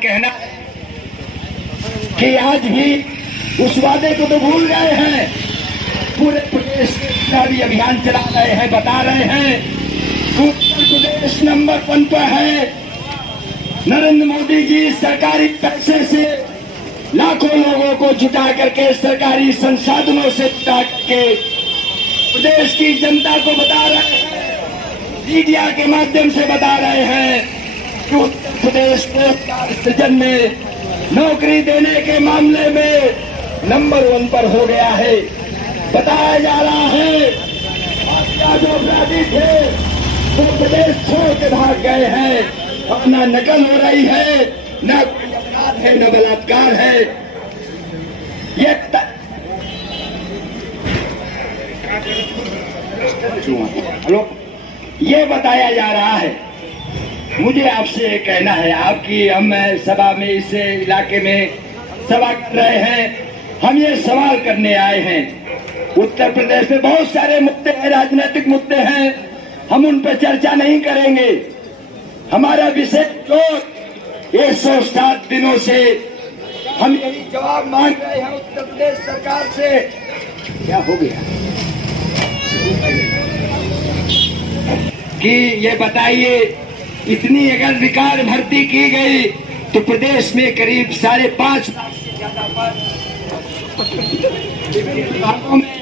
कहना कि आज भी उस वादे को तो भूल गए हैं। पूरे प्रदेश में चुनावी अभियान चला रहे हैं, बता रहे हैं उत्तर प्रदेश नंबर 1 पर है। नरेंद्र मोदी जी सरकारी पैसे से लाखों लोगों को जुटा करके, सरकारी संसाधनों से जुटा करके प्रदेश की जनता को बता रहे हैं, मीडिया के माध्यम से बता रहे हैं कि उत्तर प्रदेश रोजगार सृजन में, नौकरी देने के मामले में नंबर 1 पर हो गया है। बताया जा रहा है जो अपराधी थे वो प्रदेश छोड़ के भाग गए हैं और न नकल हो रही है, न कोई अपराध है, न बलात्कार है। ये बताया जा रहा है। मुझे आपसे कहना है, आपकी हम सभा में, इस इलाके में सभा कर रहे हैं, हम ये सवाल करने आए हैं। उत्तर प्रदेश में बहुत सारे मुद्दे हैं, राजनीतिक मुद्दे हैं, हम उन पर चर्चा नहीं करेंगे। हमारा विषय जो 107 दिनों से हम यही जवाब मांग रहे हैं उत्तर प्रदेश सरकार से। क्या हो गया कि ये बताइए, इतनी अगर रिकॉर्ड भर्ती की गई तो प्रदेश में करीब 5.5 लाख से ज्यादा पद विभिन्न विभागों में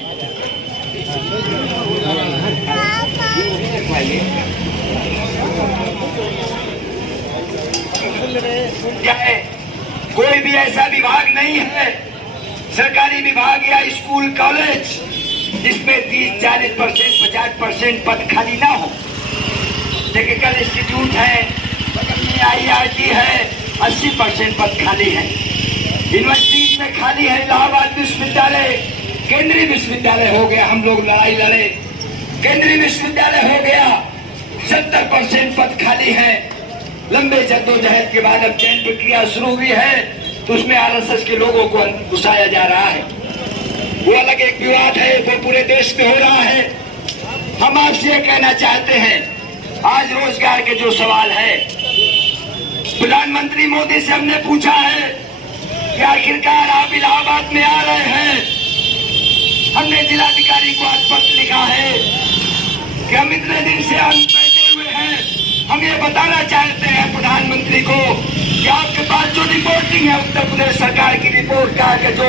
कोई भी ऐसा विभाग नहीं है, सरकारी विभाग या स्कूल कॉलेज जिसमें 30-40%, 50% पद खाली ना हो। टेक्निकल इंस्टीट्यूट है, बगल में IIT है, 80% पद खाली है। यूनिवर्सिटी में खाली है। इलाहाबाद विश्वविद्यालय केंद्रीय विश्वविद्यालय हो गया, हम लोग लड़ाई लड़े, केंद्रीय विश्वविद्यालय हो गया, 70% पद खाली है। लंबे जद्दोजहद के बाद अब चयन प्रक्रिया शुरू हुई है तो उसमें RSS के लोगों को घुसाया जा रहा है। वो अलग एक विवाद है, वो पूरे देश में हो रहा है। हम आपसे ये कहना चाहते हैं, आज रोजगार के जो सवाल है, प्रधानमंत्री मोदी से हमने पूछा है कि आखिरकार आप इलाहाबाद में आ रहे हैं। हमने जिलाधिकारी को आज पत्र लिखा है कि हम इतने दिन से हम बैठे हुए हैं, हम ये बताना चाहते हैं प्रधानमंत्री को कि आपके पास जो रिपोर्टिंग है उत्तर प्रदेश सरकार की रिपोर्ट का, कि जो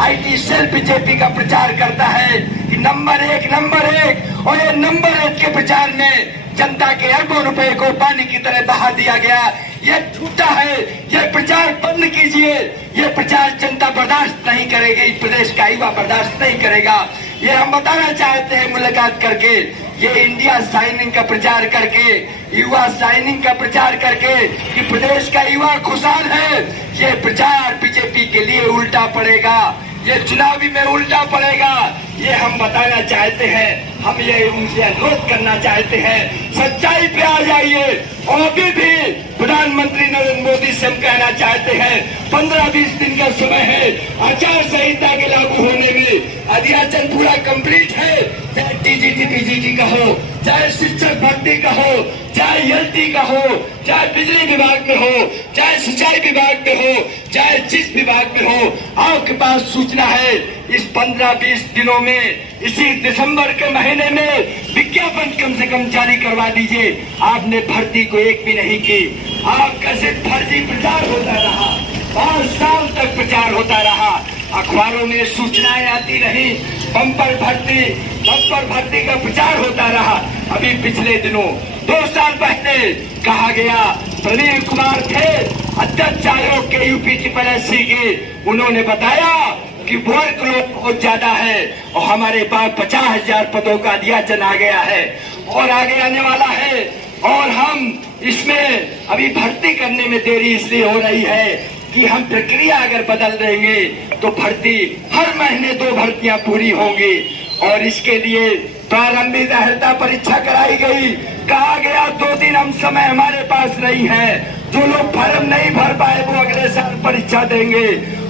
IT सेल बीजेपी का प्रचार करता है कि नंबर 1 और ये नंबर 1 के प्रचार में जनता के अरबों रुपए को पानी की तरह बहा दिया गया, ये झूठा है। ये प्रचार बंद कीजिए। ये प्रचार जनता बर्दाश्त नहीं करेगी, प्रदेश का युवा बर्दाश्त नहीं करेगा। ये हम बताना चाहते हैं मुलाकात करके, ये इंडिया साइनिंग का प्रचार करके, युवा साइनिंग का प्रचार करके कि प्रदेश का युवा खुशहाल है, ये प्रचार बीजेपी के लिए उल्टा पड़ेगा, ये चुनावी में उल्टा पड़ेगा। ये हम बताना चाहते हैं। हम ये उनसे अनुरोध करना चाहते हैं, सच्चाई पे आ जाइए। और अभी भी प्रधानमंत्री नरेंद्र मोदी से हम कहना चाहते हैं, 15-20 दिन का समय है आचार संहिता के लागू होने में। अध्याचन पूरा कंप्लीट है, चाहे TGT PGT का हो, चाहे शिक्षक भर्ती का हो, चाहे LT का हो, चाहे बिजली विभाग में हो, चाहे सिंचाई विभाग में हो, चाहे जिस विभाग में हो, आपके पास सूचना है। इस 15-20 दिनों में, इसी दिसंबर के महीने में विज्ञापन कम से कम जारी करवा दीजिए। आपने भर्ती को एक भी नहीं की, आपका सिर्फ फर्जी प्रचार होता रहा, 5 साल तक प्रचार होता रहा, अखबारों में सूचनाएं आती रही, बम्पर भर्ती का प्रचार होता रहा। अभी पिछले दिनों 2 साल पहले कहा गया, प्रवीण कुमार थे अध्यक्ष आयोग के UPSSC के, उन्होंने बताया कि वर्कलोड बहुत ज्यादा है और हमारे पास 50,000 पदों का अध्याचन आ गया है और आगे आने वाला है। और हम इसमें अभी भर्ती करने में देरी इसलिए हो रही है कि हम प्रक्रिया अगर बदल देंगे तो भर्ती हर महीने 2 भर्तियां पूरी होंगी। और इसके लिए प्रारंभिक अर्हता परीक्षा कराई गई, कहा गया 2 दिन हम समय हमारे पास नहीं है, जो लोग फॉर्म नहीं भर पाए वो अगले साल परीक्षा देंगे।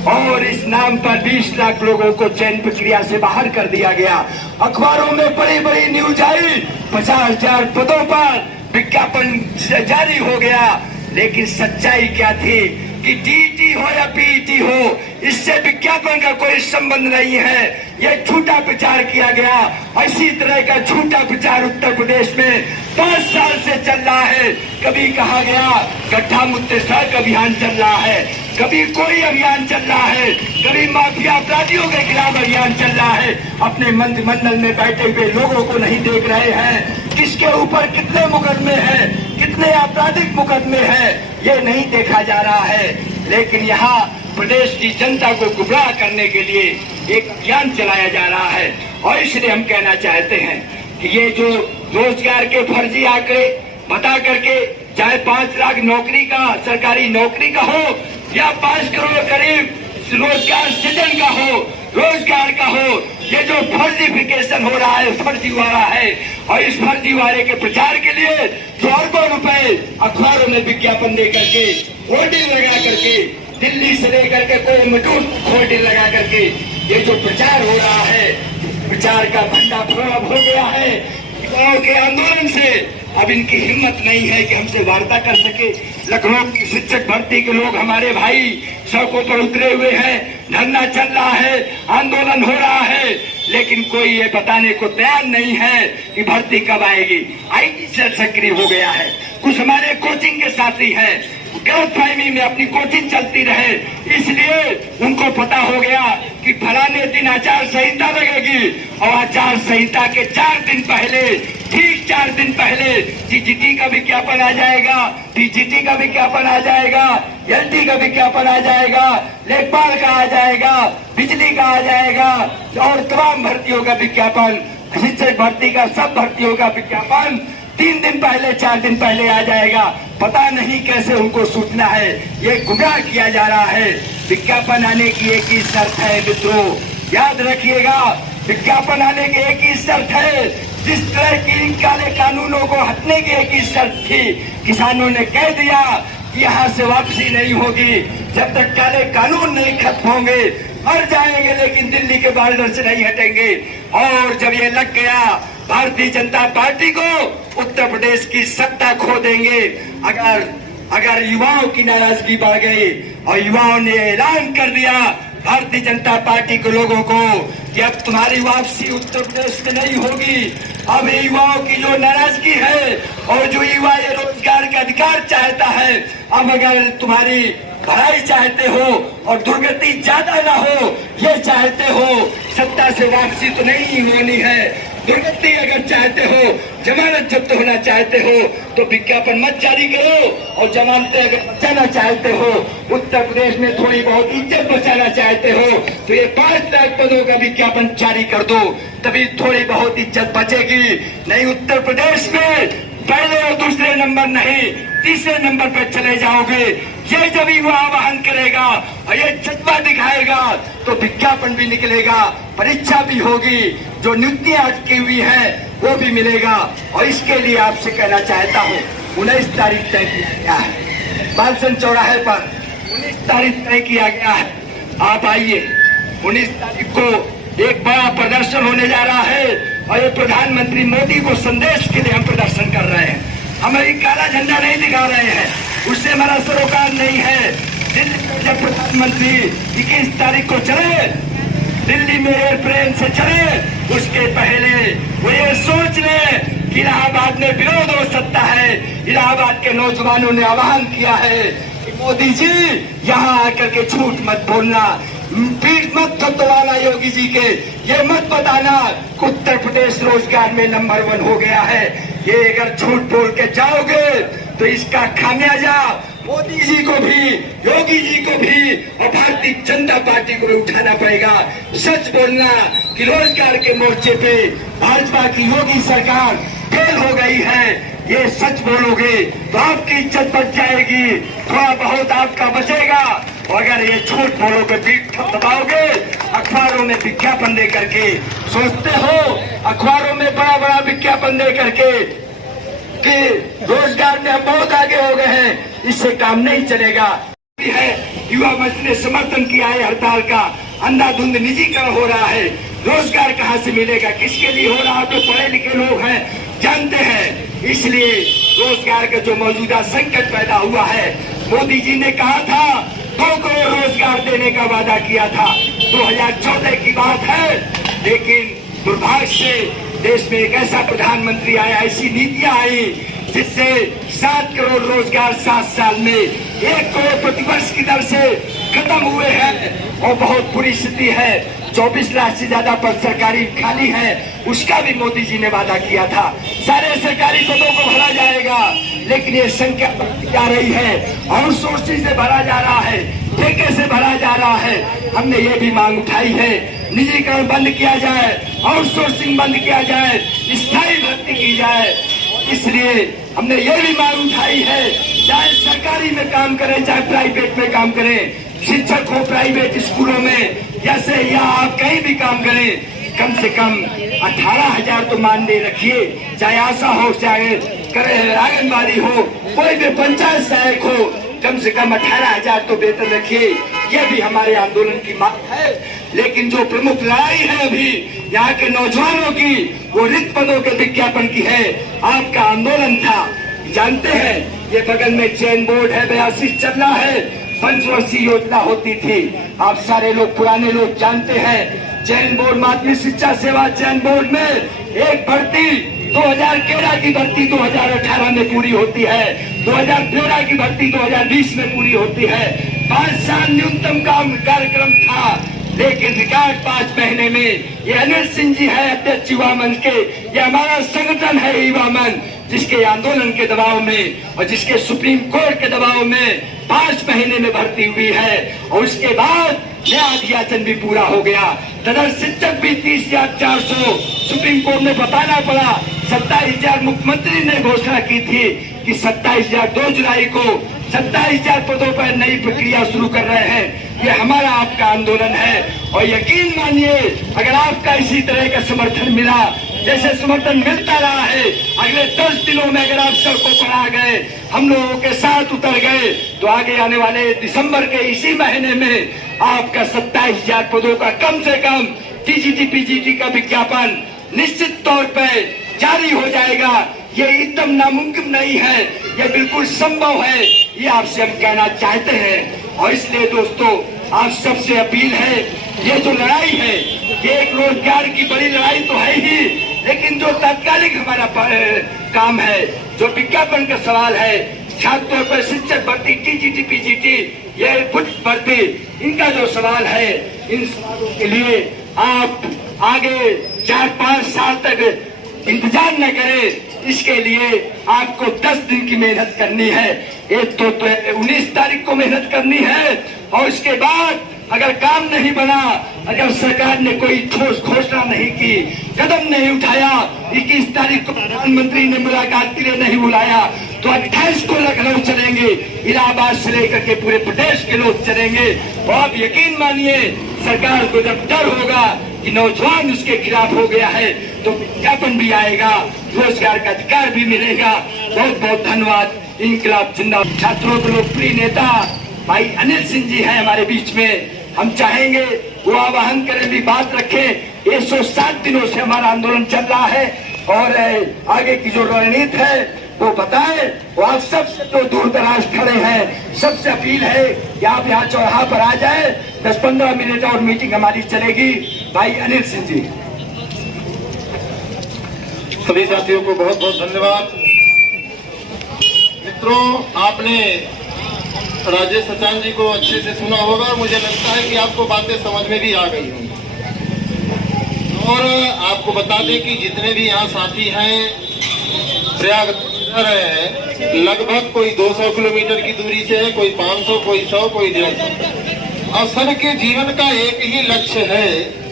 और इस नाम पर 20 लाख लोगों को चयन प्रक्रिया से बाहर कर दिया गया। अखबारों में बड़ी बड़ी न्यूज आई, 50,000 पदों पर विज्ञापन जारी हो गया। लेकिन सच्चाई क्या थी कि टीटी हो या पीटी हो, इससे विज्ञापन का कोई संबंध नहीं है। यह झूठा प्रचार किया गया। इसी तरह का झूठा प्रचार उत्तर प्रदेश में 5 साल से चल रहा है। कभी कहा गया गड्ढा मुक्त सड़क अभियान चल रहा है, कभी कोई अभियान चल रहा है, कभी माफिया अपराधियों के खिलाफ अभियान चल रहा है। अपने मंत्रिमंडल में बैठे हुए लोगों को नहीं देख रहे हैं किसके ऊपर कितने मुकदमे हैं, कितने आपराधिक मुकदमे हैं, ये नहीं देखा जा रहा है। लेकिन यहाँ प्रदेश की जनता को गुमराह करने के लिए एक अभियान चलाया जा रहा है। और इसलिए हम कहना चाहते हैं कि ये जो रोजगार के फर्जी आंकड़े बता करके, चाहे 5 लाख नौकरी का, सरकारी नौकरी का हो, या 5 करोड़ करीब रोजगार सृजन का हो, रोजगार का हो, ये जो फर्जीफिकेशन हो रहा है, फर्जीवाड़ा है। और इस फर्जीवाड़े के प्रचार के लिए जो अरबों रुपए अखबारों में विज्ञापन दे करके, होर्डिंग लगा करके, दिल्ली से लेकर के कोयम्बटूर होर्डिंग लगा करके ये जो प्रचार हो रहा है, प्रचार का भंडाफोड़ हो गया है युवाओं के आंदोलन से। अब इनकी हिम्मत नहीं है कि हमसे वार्ता कर सके। लखनऊ की शिक्षक भर्ती के लोग हमारे भाई सड़कों पर उतरे हुए हैं, धरना चल रहा है, आंदोलन हो रहा है, लेकिन कोई ये बताने को तैयार नहीं है कि भर्ती कब आएगी। आईटी सेल सक्रिय हो गया है। कुछ हमारे कोचिंग के साथी हैं, गलतफहमी में अपनी कोचिंग चलती रहे, इसलिए उनको पता हो गया कि फलाने दिन आचार संहिता लगेगी। और आचार संहिता के 4 दिन पहले, ठीक 4 दिन पहले टीजीटी का विज्ञापन आ जाएगा, टीजीटी का विज्ञापन आ जाएगा, एलटी का विज्ञापन आ जाएगा, लेखपाल का आ जाएगा, बिजली का आ जाएगा, और तमाम भर्तियों का विज्ञापन, शिक्षक भर्ती का, सब भर्तियों का विज्ञापन 3 दिन पहले, 4 दिन पहले आ जाएगा। पता नहीं कैसे उनको सूचना है। ये गुमराह किया जा रहा है। विज्ञापन आने की एक ही शर्त है मित्रों, याद रखिएगा, विज्ञापन आने की एक ही शर्त है। जिस तरह की काले कानूनों को हटने की एक ही शर्त थी, किसानों ने कह दिया कि यहाँ से वापसी नहीं होगी जब तक काले कानून नहीं खत्म होंगे। मर जाएंगे लेकिन दिल्ली के बॉर्डर से नहीं हटेंगे। और जब ये लग गया, भारतीय जनता पार्टी को उत्तर प्रदेश की सत्ता खो देंगे। अगर युवाओं की नाराजगी बढ़ गई और युवाओं ने ऐलान कर दिया भारतीय जनता पार्टी के लोगों को कि अब तुम्हारी वापसी उत्तर प्रदेश में नहीं होगी। अब युवाओं की जो नाराजगी है और जो युवा ये रोजगार का अधिकार चाहता है, अब अगर तुम्हारी भलाई चाहते हो और दुर्गति ज्यादा ना हो, ये चाहते हो, सत्ता से वापसी तो नहीं होनी है, दुर्गति अगर चाहते हो, जमानत जब्त होना चाहते हो, तो विज्ञापन मत जारी करो। और जमानतें अगर बचाना चाहते हो, उत्तर प्रदेश में थोड़ी बहुत इज्जत बचाना चाहते हो, तो ये 5 लाख पदों का विज्ञापन जारी कर दो, तभी थोड़ी बहुत इज्जत बचेगी। नहीं उत्तर प्रदेश में पहले और दूसरे नंबर नहीं, तीसरे नंबर पर चले जाओगे। ये जब युवा आह्वान करेगा और ये जज्बा दिखाएगा तो विज्ञापन भी निकलेगा, परीक्षा भी होगी, जो नियुक्तियां अटकी हुई है वो भी मिलेगा। और इसके लिए आपसे कहना चाहता हूँ, 19 तारीख तय किया गया है, बालसन चौराहे पर 19 तारीख तय किया गया है। आप आइए, 19 तारीख को एक बड़ा प्रदर्शन होने जा रहा है और ये प्रधानमंत्री मोदी को संदेश के लिए हम प्रदर्शन कर रहे हैं। हम एक काला झंडा नहीं दिखा रहे हैं, उससे हमारा सरोकार नहीं है। दिल्ली में जब प्रधानमंत्री 21 तारीख को चले, दिल्ली में एयरप्लेन से चले, उसके पहले वो ये सोच ले कि इलाहाबाद में विरोध हो सकता है। इलाहाबाद के नौजवानों ने आह्वान किया है कि मोदी जी यहाँ आकर के झूठ मत बोलना, पीठ मत थपथपाना योगी जी के, ये मत बताना कि उत्तर प्रदेश रोजगार में नंबर 1 हो गया है। ये अगर झूठ बोल के जाओगे तो इसका खामियाजा मोदी जी को भी, योगी जी को भी और भारतीय जनता पार्टी को भी उठाना पड़ेगा। सच बोलना कि रोजगार के मोर्चे पे भाजपा की योगी सरकार फेल हो गई है, ये सच बोलोगे तो आपकी इज्जत बच जाएगी, थोड़ा बहुत आपका बचेगा। और अगर ये झूठ बोलोगे, पीठ थपथपाओगे, अखबारों में विज्ञापन दे करके, सोचते हो अखबारों में बड़ा बड़ा विज्ञापन दे करके कि रोजगार में हम बहुत आगे हो गए हैं, इससे काम नहीं चलेगा। है युवा मंच ने समर्थन किया है हड़ताल का, अंधाधुंध निजीकरण हो रहा है, रोजगार कहाँ से मिलेगा, किसके लिए हो रहा है, तो पढ़े लिखे लोग हैं, जानते हैं। इसलिए रोजगार का जो मौजूदा संकट पैदा हुआ है, मोदी जी ने कहा था देने का वादा किया था। 2014 की बात है, लेकिन दुर्भाग्य से देश में एक ऐसा प्रधानमंत्री आया, ऐसी नीतियां आई जिससे 7 करोड़ रोजगार 7 साल में 1 करोड़ प्रतिवर्ष की दर से खत्म हुए हैं और बहुत बुरी स्थिति है। 24 लाख से ज्यादा पद सरकारी खाली है, उसका भी मोदी जी ने वादा किया था। सारे सरकारी पदों को भरा जाएगा, लेकिन ये संख्या बढ़ती जा रही है, आउटसोर्सिंग से भरा जा रहा है, ठेके से भरा जा रहा है। हमने ये भी मांग उठाई है, निजीकरण बंद किया जाए, आउटसोर्सिंग बंद किया जाए, स्थायी भर्ती की जाए। इसलिए हमने ये भी मांग उठाई है, चाहे सरकारी में काम करें चाहे प्राइवेट में काम करें, शिक्षक हो प्राइवेट स्कूलों में जैसे या आप कहीं भी काम करें, कम से कम 18,000 तो मानदेय रखिए। चाहे आशा हो, चाहे आंगनबाड़ी हो, कोई भी पंचायत सहायक हो, कम से कम 18,000 तो वेतन रखिए। यह भी हमारे आंदोलन की मांग है। लेकिन जो प्रमुख लड़ाई है अभी यहाँ के नौजवानों की, वो रिक्त पदों के विज्ञापन की है। आपका आंदोलन था, जानते हैं, ये बगल में चयन बोर्ड है, 82 चल रहा है, पंचवर्षीय योजना होती थी। आप सारे लोग, पुराने लोग जानते हैं, चयन बोर्ड माध्यमिक शिक्षा सेवा चयन बोर्ड में एक भर्ती 2013 की भर्ती 2018 में पूरी होती है, 2013 की भर्ती 2020 में पूरी होती है। 5 साल न्यूनतम कार्यक्रम था, लेकिन रिकॉर्ड 5 महीने में ये अनिल सिंह जी है अध्यक्ष युवा मंच के, ये हमारा संगठन है युवा मंच, जिसके आंदोलन के दबाव में और जिसके सुप्रीम कोर्ट के दबाव में 5 महीने में भर्ती हुई है। और उसके बाद नया अध्याचन भी पूरा हो गया। तदर शिक्षक भी 30,400 सुप्रीम कोर्ट में बताना पड़ा। 27,000 मुख्यमंत्री ने घोषणा की थी कि 27,000 2 जुलाई को 27,000 पदों पर नई प्रक्रिया शुरू कर रहे हैं। ये हमारा आपका आंदोलन है और यकीन मानिए, अगर आपका इसी तरह का समर्थन मिला, जैसे समर्थन मिलता रहा है, अगले 10 दिनों में अगर आप सड़कों पर आ गए, हम लोगों के साथ उतर गए, तो आगे आने वाले दिसंबर के इसी महीने में आपका 27,000 पदों का कम से कम टीजीटी पीजीटी का विज्ञापन निश्चित तौर पर जारी हो जाएगा। ये एकदम नामुमकिन नहीं है, ये बिल्कुल संभव है, ये आपसे हम कहना चाहते हैं। और इसलिए दोस्तों, आप सबसे अपील है, ये जो लड़ाई है, ये एक रोजगार की बड़ी लड़ाई तो है ही, लेकिन जो तात्कालिक हमारा काम है, जो विज्ञापन का सवाल है, छात्रों पर शिक्षक भर्ती, टीजीटी पीजीटी, ये कुछ भर्ती, इनका जो सवाल है, इन सवालों के लिए आप आगे 4-5 साल तक इंतजार न करें। इसके लिए आपको 10 दिन की मेहनत करनी है। एक तो 19 तारीख को मेहनत करनी है, और इसके बाद अगर काम नहीं बना, अगर सरकार ने कोई ठोस घोषणा नहीं की, कदम नहीं उठाया, 21 तारीख को प्रधानमंत्री ने मुलाकात के लिए नहीं बुलाया, तो 28 को लखनऊ चलेंगे, इलाहाबाद से लेकर के पूरे प्रदेश के लोग चलेंगे। और आप यकीन मानिए, सरकार को जब डर होगा कि नौजवान उसके खिलाफ हो गया है, तो विज्ञापन भी आएगा, रोजगार का अधिकार भी मिलेगा। बहुत बहुत धन्यवाद। इंकलाब जिंदाबाद। छात्रों के लोकप्रिय नेता भाई अनिल सिंह जी हैं हमारे बीच में। हम चाहेंगे वो आह्वान करें, भी बात रखें। 107 दिनों से हमारा आंदोलन चल रहा है और आगे की जो रणनीति है वो बताएं। वो आप सबसे तो दूर दराज खड़े हैं, सबसे अपील है कि आप यहाँ चौराहा पर आ जाए। 10-15 मिनट और मीटिंग हमारी चलेगी। भाई अनिल सिंह जी। सभी साथियों को बहुत बहुत धन्यवाद। मित्रों, आपने राजेश सचान जी को अच्छे से सुना होगा और मुझे लगता है कि आपको बातें समझ में भी आ गई होंगी। और आपको बता दें कि जितने भी यहाँ साथी हैं प्रयाग रहे हैं, लगभग कोई 200 किलोमीटर की दूरी से है, कोई 500, कोई 100, कोई 150। और सबके जीवन का एक ही लक्ष्य है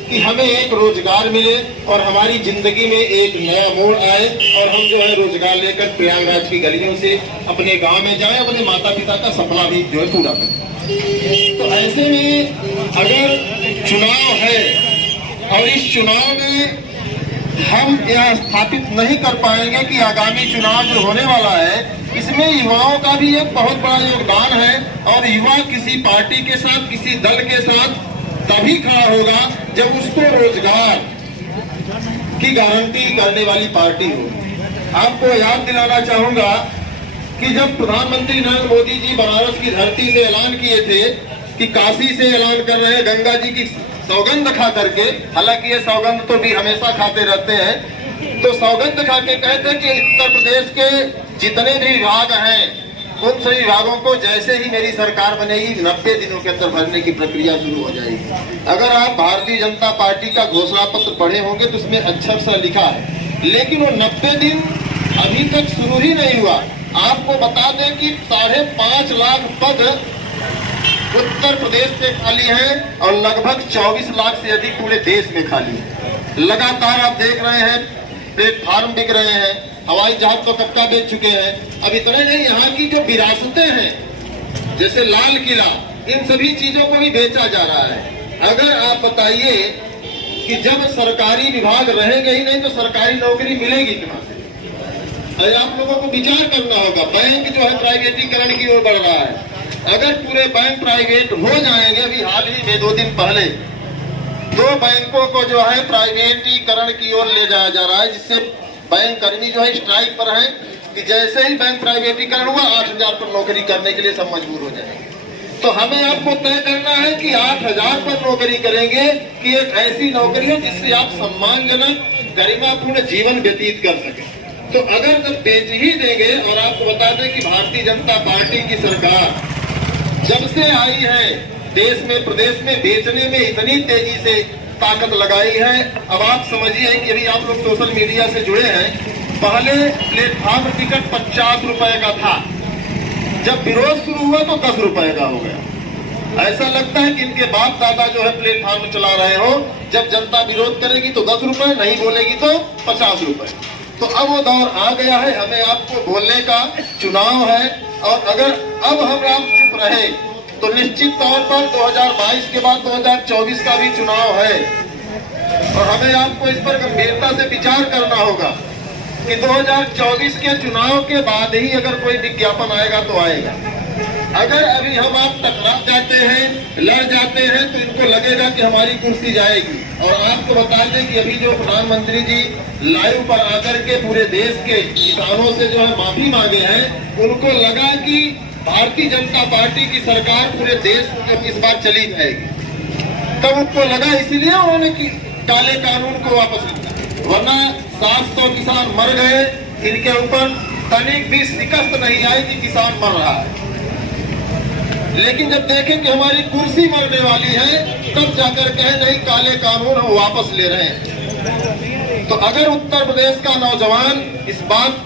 कि हमें एक रोजगार मिले और हमारी जिंदगी में एक नया मोड़ आए और हम जो है रोजगार लेकर प्रयागराज की गलियों से अपने गांव में जाएं, अपने माता पिता का सपना भी जो है पूरा करें। तो ऐसे में अगर चुनाव है और इस चुनाव में हम यह स्थापित नहीं कर पाएंगे कि आगामी चुनाव जो होने वाला है, इसमें युवाओं का भी एक बहुत बड़ा योगदान है। और युवा किसी पार्टी के साथ, किसी दल के साथ तभी खड़ा होगा जब उसको रोजगार की गारंटी करने वाली पार्टी हो। आपको याद दिलाना चाहूंगा कि जब प्रधानमंत्री नरेंद्र मोदी जी बनारस की धरती से ऐलान किए थे कि काशी से ऐलान कर रहे हैं गंगा जी की सौगंध खा करके, हालांकि ये सौगंध तो भी हमेशा खाते रहते हैं, तो सौगंध खा के कहते हैं कि उत्तर प्रदेश के जितने भी विभाग हैं उन सभी विभागों को जैसे ही मेरी सरकार बनेगी 90 दिनों के अंदर भरने की प्रक्रिया शुरू हो जाएगी। अगर आप भारतीय जनता पार्टी का घोषणा पत्र पढ़े होंगे तो उसमें अक्षर से लिखा है, लेकिन वो 90 दिन अभी तक शुरू ही नहीं हुआ। आपको बता दें कि 5.5 लाख पद उत्तर प्रदेश में खाली हैं और लगभग 24 लाख से अधिक पूरे देश में खाली है। लगातार आप देख रहे हैं प्लेटफार्म बिक रहे हैं, हवाई जहाज तो कब का बेच चुके हैं। अब इतना नहीं, यहाँ की जो विरासतें हैं जैसे लाल किला, इन सभी चीजों को भी बेचा जा रहा है। अगर आप बताइए कि जब सरकारी विभाग रहेंगे ही नहीं तो सरकारी नौकरी मिलेगी कहाँ से? अरे आप लोगों को विचार करना होगा। बैंक जो है प्राइवेटीकरण की ओर बढ़ रहा है। अगर पूरे बैंक प्राइवेट हो जाएंगे, अभी हाल ही में 2 दिन पहले 2 बैंकों को जो है प्राइवेटीकरण की ओर ले जाया जा रहा है, जिससे बैंक कर्मी जो है स्ट्राइक पर हैं कि जैसे ही बैंक प्राइवेटीकरण हुआ 8,000 पर नौकरी करने के लिए सब मजबूर हो जाएंगे। तो हमें आपको तय करना है कि 8,000 पर नौकरी करेंगे कि एक ऐसी नौकरी हो जिससे आप सम्मानजनक गरिमापूर्ण जीवन व्यतीत कर सकें। तो अगर जब बेच ही देंगे, और आपको बता दें कि भारतीय जनता पार्टी की सरकार जब से आई है देश में प्रदेश में बेचने में इतनी तेजी से ताकत लगाई है। अब आप समझिए कि अभी आप लोग सोशल मीडिया से जुड़े हैं, पहले प्लेटफार्म टिकट 50 रुपए का था, जब विरोध शुरू हुआ तो 10 रुपए का हो गया। ऐसा लगता है कि इनके बाप दादा जो है प्लेटफार्म चला रहे हो, जब जनता विरोध करेगी तो 10 रुपए, नहीं बोलेगी तो 50 रुपए। तो अब वो दौर आ गया है, हमें आपको बोलने का, चुनाव है, और अगर अब हम आप चुप रहे तो निश्चित तौर पर 2022 के बाद 2024 का भी चुनाव है, और हमें आपको इस पर गंभीरता से विचार करना होगा कि 2024 के चुनाव के बाद ही अगर कोई विज्ञापन आएगा तो आएगा। अगर अभी हम आप टकरा जाते हैं, लड़ जाते हैं, तो इनको लगेगा कि हमारी कुर्सी जाएगी। और आपको बता दें कि अभी जो प्रधानमंत्री जी लाइव पर आकर के पूरे देश के किसानों से जो है माफी मांगे हैं, उनको लगा कि भारतीय जनता पार्टी की सरकार पूरे देश में इस बार चली जाएगी, तब उनको लगा, इसलिए उन्होंने काले कानून को वापस लिया। वरना 700 किसान मर गए, इनके ऊपर तनिक भी शिकस्त नहीं आई कि किसान मर रहा है। लेकिन जब देखें कि हमारी कुर्सी मरने वाली है, तब जाकर कहे नहीं, काले कानून हम वापस ले रहे हैं। तो अगर उत्तर प्रदेश का नौजवान इस बात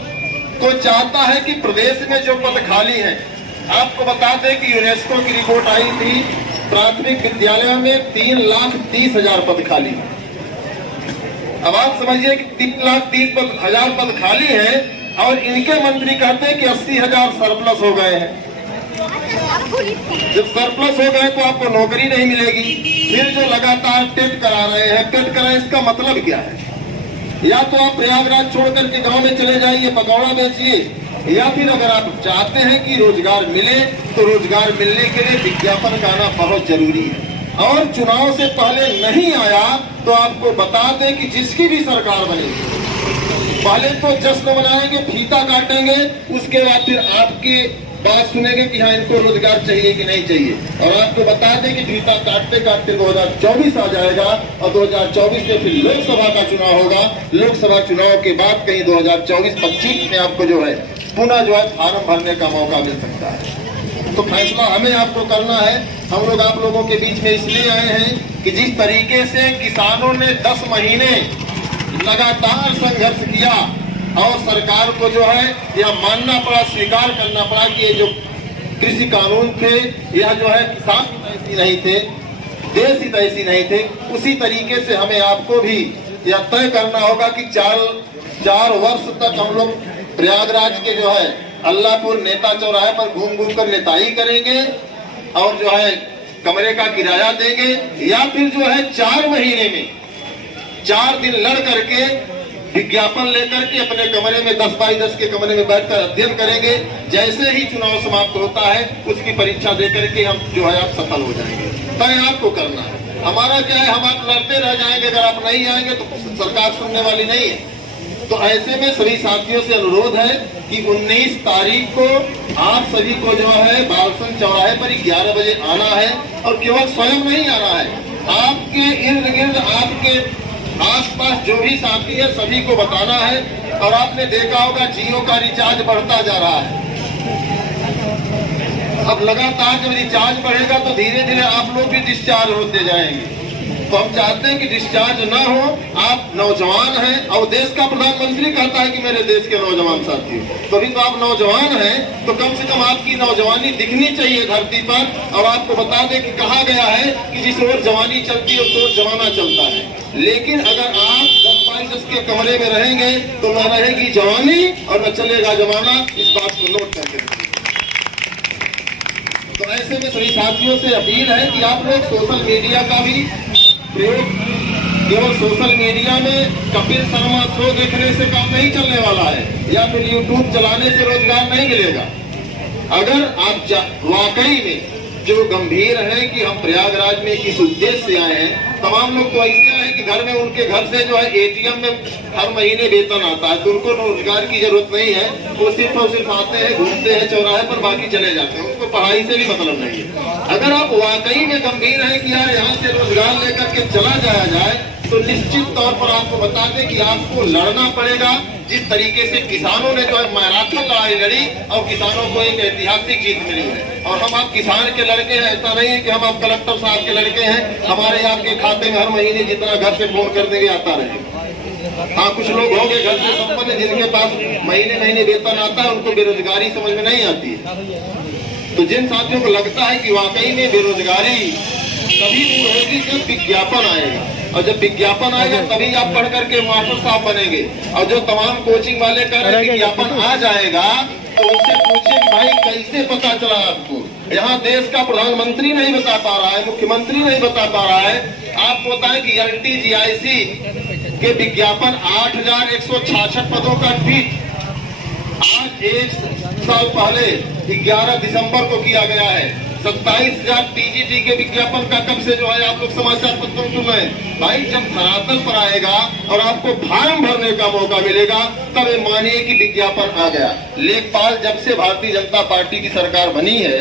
को चाहता है कि प्रदेश में जो पद खाली हैं, आपको बता दें कि यूनेस्को की रिपोर्ट आई थी, प्राथमिक विद्यालयों में 3,30,000 पद खाली हैं। अब आप समझिए कि 3,30,000 पद खाली हैं, और इनके मंत्री कहते हैं कि 80,000 सरप्लस हो गए हैं। जब सरप्लस हो गए तो आपको नौकरी नहीं मिलेगी। फिर जो लगातार टेट करा रहे हैं, टेट करा, इसका मतलब क्या है? या तो आप प्रयागराज छोड़ करके गांव में चले जाइए, पकौड़ा बेचिए, या फिर अगर आप चाहते हैं कि रोजगार मिले तो रोजगार मिलने के लिए विज्ञापन का आना बहुत जरूरी है। और चुनाव से पहले नहीं आया तो आपको बता दें कि जिसकी भी सरकार बनेगी, पहले तो जश्न मनाएंगे, फीता काटेंगे, उसके बाद फिर आपकी बात सुनेंगे कि हाँ इनको रोजगार चाहिए कि नहीं चाहिए। और आपको बता दें कि फीता काटते काटते 2024 आ जाएगा, और 2024 में फिर लोकसभा का चुनाव होगा। लोकसभा चुनाव के बाद कहीं 2024-25 में आपको जो है पुनः जो है फार्म भरने का मौका मिल सकता है। तो फैसला हमें आपको करना है। हम लोग आप लोगों के बीच में इसलिए आए हैं कि जिस तरीके से किसानों ने 10 महीने लगातार संघर्ष किया, और सरकार को जो है यह मानना पड़ा, स्वीकार करना पड़ा कि ये जो कृषि कानून थे, यह जो है किसान हितैषी नहीं थे, देश हितैषी नहीं थे, उसी तरीके से हमें आपको भी यह तय करना होगा कि 4 वर्ष तक हम लोग प्रयागराज के जो है अल्लाहपुर नेता चौराहे पर घूम घूम कर नेताई करेंगे, और जो है कमरे का किराया देंगे, या फिर जो है 4 महीने में 4 दिन लड़ करके विज्ञापन लेकर के अपने कमरे में 10 बाई 10 के कमरे में बैठकर अध्ययन करेंगे। जैसे ही चुनाव समाप्त होता है उसकी परीक्षा दे करके हम जो है आप सफल हो जाएंगे। तय आपको करना है। हमारा क्या है, हम आप लड़ते रह जाएंगे, अगर आप नहीं आएंगे तो सरकार सुनने वाली नहीं है। तो ऐसे में सभी साथियों से अनुरोध है कि 19 तारीख को आप सभी को जो है बालसन चौराहे पर 11 बजे आना है। और केवल स्वयं नहीं आना है, आपके इर्द गिर्द आपके आसपास जो भी साथी है सभी को बताना है। और आपने देखा होगा जियो का रिचार्ज बढ़ता जा रहा है। अब लगातार जब रिचार्ज बढ़ेगा तो धीरे धीरे आप लोग भी डिस्चार्ज होते जाएंगे। तो हम चाहते हैं कि डिस्चार्ज ना हो। आप नौजवान हैं और देश का प्रधानमंत्री कहता है कि मेरे देश के नौजवान साथियों, तो अभी तो आप नौजवान हैं तो कम से कम आपकी नौजवानी दिखनी चाहिए धरती पर। और आपको बता दें कि कहा गया है कि जिस ओर जवानी चलती है उस ओर जमाना चलता है। लेकिन अगर आप 10 के कमरे में रहेंगे तो न रहेगी जवानी और न चलेगा जमाना। इस बात को नोट करके रखिए। तो ऐसे में सभी साथियों से अपील है कि आप लोग सोशल मीडिया का भी प्रयोग, केवल सोशल मीडिया में कपिल शर्मा शो देखने से काम नहीं चलने वाला है या फिर यूट्यूब चलाने से रोजगार नहीं मिलेगा। अगर आप वाकई में जो गंभीर है कि हम प्रयागराज में इस उद्देश्य से आए हैं, तमाम लोग तो ऐसे हैं कि घर में उनके घर से जो है एटीएम में हर महीने वेतन आता है, तो उनको रोजगार की जरूरत नहीं है। वो सिर्फ और सिर्फ आते हैं, घूमते हैं चौराहे पर, बाकी चले जाते हैं, उनको पढ़ाई से भी मतलब नहीं है। अगर आप वाकई में गंभीर हैं कि यार यहाँ से रोजगार लेकर के चला जाया जाए, तो निश्चित तौर पर आपको बता दें कि आपको लड़ना पड़ेगा। जिस तरीके से किसानों ने जो है मैराथन लड़ाई लड़ी और किसानों को एक ऐतिहासिक जीत मिली है। और हम आप किसान के लड़के हैं, ऐसा नहीं है कि हम आप कलेक्टर साहब के लड़के हैं, हमारे आपके खाते में हर महीने जितना घर से फोन कर देंगे आता रहेगा। हाँ, कुछ लोग होंगे घर से संपन्न जिनके पास महीने महीने वेतन आता है, उनको बेरोजगारी समझ में नहीं आती है। तो जिन साथियों को लगता है कि वाकई में बेरोजगारी तभी दूर होगी जब विज्ञापन आएगा, और जब विज्ञापन आएगा तभी आप पढ़ करके मास्टर साहब बनेंगे। और जो तमाम कोचिंग वाले कह रहे हैं विज्ञापन आ जाएगा, तो उनसे पूछिए कि भाई कैसे पता चला आपको? यहाँ देश का प्रधानमंत्री नहीं बता पा रहा है, मुख्यमंत्री नहीं बता पा रहा है। आपको बताएं कि LTGIC के विज्ञापन 8,166 पदों का ट्वीट आज 1 साल पहले 11 दिसंबर को किया गया है। 27,000 TGT के विज्ञापन का कब से जो है आप लोग समाचार पत्रों में सुन रहे हैं। भाई जब धरातल पर आएगा और आपको फॉर्म भरने का मौका मिलेगा तब ये मानिए कि विज्ञापन आ गया। लेखपाल जब से भारतीय जनता पार्टी की सरकार बनी है,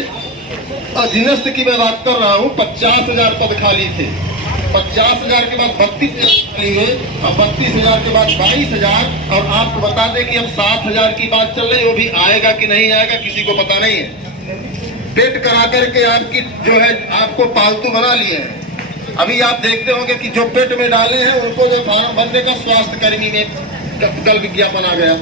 अधीनस्थ की मैं बात कर रहा हूँ, 50,000 पद खाली थे। 50,000 के बाद 32,000 खाली हुए और 32,000 के बाद 22,000। और आपको बता दें कि अब 7,000 की बात चल रही है, वो भी आएगा कि नहीं आएगा किसी को पता नहीं है। पेट करा करके आपकी जो है आपको पालतू बना लिए हैं। अभी आप देखते होंगे कि जो पेट में डाले हैं उनको जो फार्म भरने का स्वास्थ्य कर्मी में कल विज्ञापन आ गया।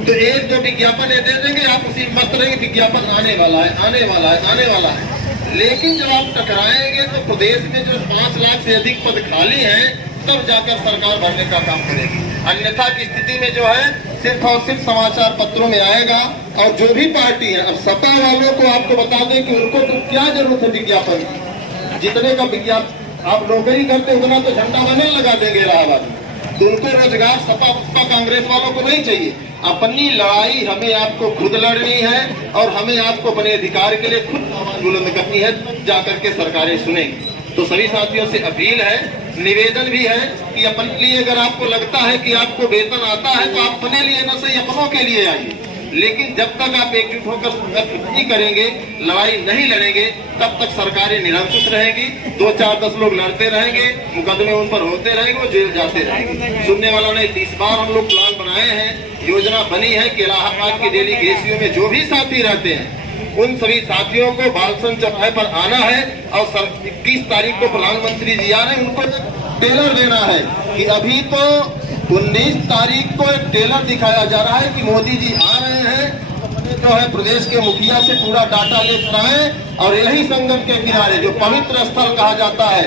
तो एक जो विज्ञापन ये दे देंगे, आप उसी मत रहेंगे विज्ञापन आने वाला है, आने वाला है, आने वाला है। लेकिन जब आप टकराएंगे तो प्रदेश में जो 5 लाख से अधिक पद खाली हैं, तब जाकर सरकार भरने का काम करेगी। अन्यथा की स्थिति में जो है सिर्फ और सिर्फ समाचार पत्रों में आएगा। और जो भी पार्टी है, अब सत्ता वालों को आपको बता दें कि उनको तो क्या जरूरत है विज्ञापन की। जितने का विज्ञापन आप नौकरी करते उतना तो झंडा बने लगा देंगे इलाहाबाद में। तो उनको रोजगार सपा कांग्रेस वालों को नहीं चाहिए। अपनी लड़ाई हमें आपको खुद लड़नी है और हमें आपको अपने अधिकार के लिए खुद आवाज बुलंद करनी है, जाकर के सरकारें सुनेंगी। तो सभी साथियों से अपील है, निवेदन भी है कि अपने लिए अगर आपको लगता है कि आपको वेतन आता है तो आप अपने लिए न सही अपनों के लिए आइए। लेकिन जब तक आप एकजुट होकर नहीं करेंगे, लड़ाई नहीं लड़ेंगे, तब तक सरकारें निरंकुश रहेगी। 2, 4, 10 लोग लड़ते रहेंगे, मुकदमे उन पर होते रहेंगे, वो जेल जाते रहेंगे। सुनने वालों ने इस बार हम लोग प्लान बनाए हैं, योजना बनी है कि इलाहाबाद के डेलीगेशियों में जो भी साथी रहते हैं उन सभी साथियों को बालसन चौराहे पर आना है। और 21 तारीख को प्रधानमंत्री जी आ रहे हैं, उनको टेलर देना है कि अभी तो 19 तारीख को एक टेलर दिखाया जा रहा है कि मोदी जी आ रहे हैं, जो है प्रदेश के मुखिया से पूरा डाटा लेकर आए और यही संगम के किनारे जो पवित्र स्थल कहा जाता है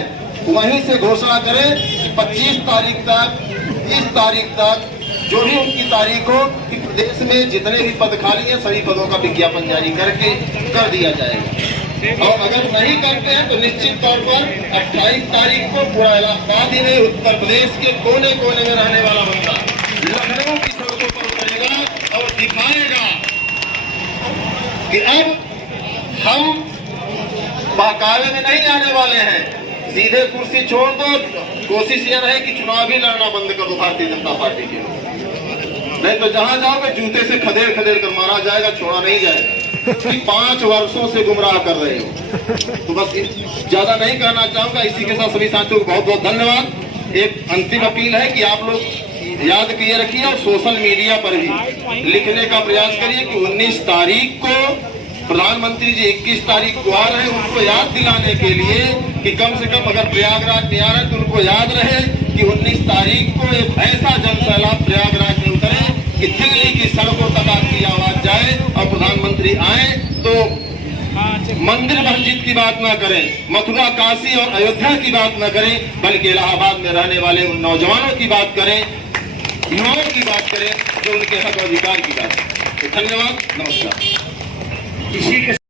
वहीं से घोषणा करें 25 तारीख तक, 30 तारीख तक, जो भी उनकी तारीख हो, कि प्रदेश में जितने भी पद खाली हैं सभी पदों का विज्ञापन जारी करके कर दिया जाएगा। और अगर नहीं करते हैं तो निश्चित तौर पर 28 तारीख को पूरा इलाहाबाद ही नहीं, उत्तर प्रदेश के कोने कोने में रहने वाला बंदा लखनऊ की सड़कों पर उतरेगा और दिखाएगा कि अब हम बहकावे में नहीं आने वाले हैं। सीधे कुर्सी छोड़ दो, कोशिश यह रहे कि चुनाव ही लड़ना बंद कर दो भारतीय जनता पार्टी के। नहीं तो जहां जाओगे जूते से खदेड़ खदेड़ कर मारा जाएगा, छोड़ा नहीं जाएगा। कि 5 वर्षों से गुमराह कर रहे हो। तो बस ज्यादा नहीं कहना चाहूंगा। इसी के साथ सभी साथियों को बहुत बहुत धन्यवाद। एक अंतिम अपील है कि आप लोग याद किए रखिए और सोशल मीडिया पर भी लिखने का प्रयास करिए कि 19 तारीख को प्रधानमंत्री जी 21 तारीख को आ रहे हैं, उनको याद दिलाने के लिए कि कम से कम अगर प्रयागराज में आ रहे हैं तो उनको याद रहे कि 19 तारीख को एक ऐसा जन सैलाब प्रयागराज में उतरे कि दिल्ली की सड़कों तक आपकी आवाज जाए और प्रधानमंत्री आए तो मंदिर मस्जिद की बात ना करें, मथुरा काशी और अयोध्या की बात ना करें, बल्कि इलाहाबाद में रहने वाले उन नौजवानों की बात करें, युवाओं की बात करें जो उनके हक और अधिकार की बात करें। तो धन्यवाद, नमस्कार। इसी के